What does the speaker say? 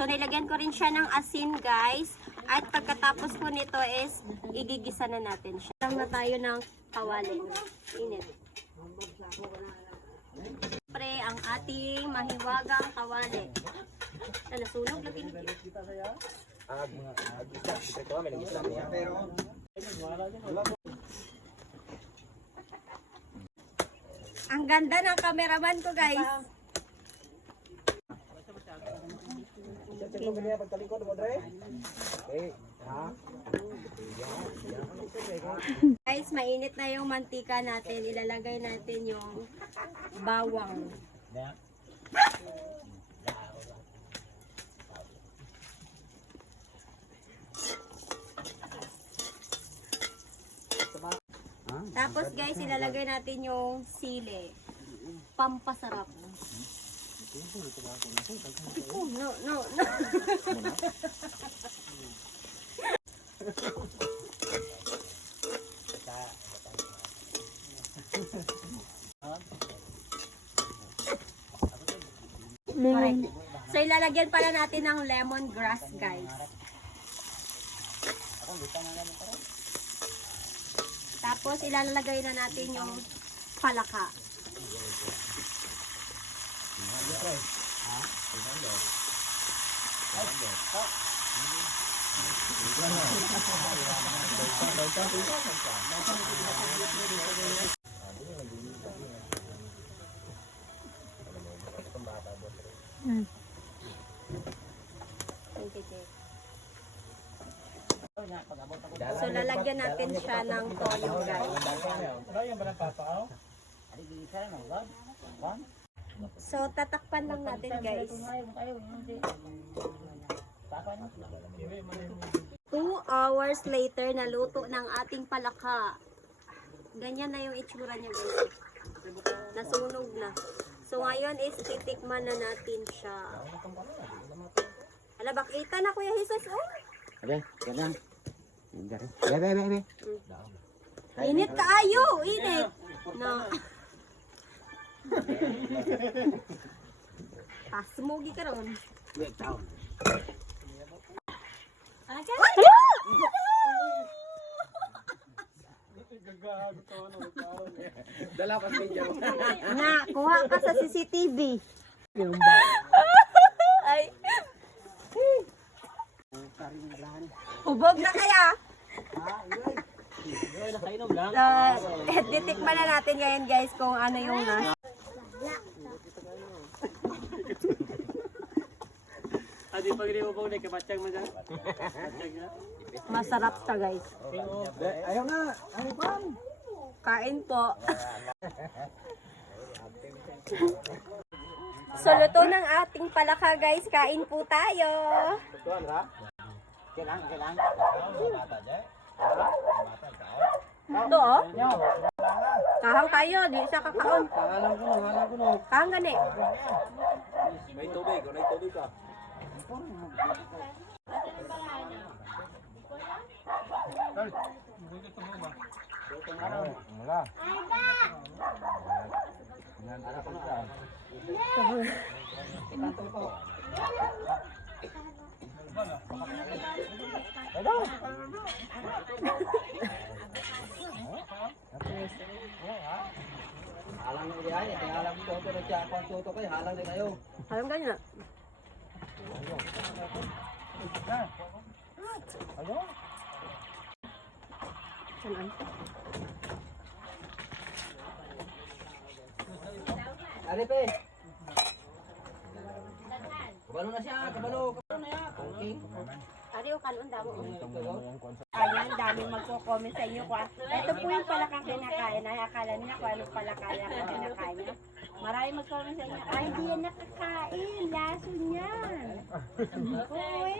So, nilagyan ko rin siya ng asin, guys. At pagkatapos po nito is, igigisa na natin siya. Lang na tayo ng kawali. Init. Siyempre, ang ating mahiwagang kawali. Na nasunog, na Ang ganda ng cameraman ko, guys. Guys, mainit na yung mantika natin. Ilalagay natin yung bawang. Tapos guys, ilalagay natin yung sili. Pampasarap. Oh, no, no, no. Alright. So ilalagyan pala natin ng lemongrass, guys. Tapos ilalagay na natin yung palaka. So lalagyan natin siya ng toyo, guys. So tatakpan lang natin, guys. Two hours later, naluto ng ating palaka. Ganyan na yung itsura niya, guys. Nasunog na. So ngayon is titikman na natin siya. Ala, bakita na Kuya Jesus, oh. Ada, ganang. Dari. Dari, dari. Init kaayo, init. No. Pasmugi ka ron. Aga? Dala pa video. Na, kuha ka sa CCTV. Ay. Hubog na kaya? So, titikman na natin ngayon guys kung ano yung nasa. Adi pag hindi mo po nagkabatsag mo dyan. Masarap siya guys. Ayaw na. Ayaw pa. Kain po. so, luto ng ating palaka guys. Kain po tayo. Tuan ra. Kelang, kelang. Ito oh. Kahang tayo. Di siya kakaon. Alam ko, alam ko no. Kahang gani. May tubig, may tubig ka. Mula. Halang mo di ay, halang mo to na siya, kung tuto kay halang din kayo. Kahang gani na. Saan? Ari pe. Kabalo na siya, kabalo, kabalo na ya. Ari, kanon damo. Ayan, daming magko-comment sa inyo. Kwa. Ito po yung palakang kinakain. Ay, akala nila kung anong palakaya ang kinakain niya. Maraming mag-comment sa inyo. Ay, hindi yan nakakain. Laso niyan. Uy.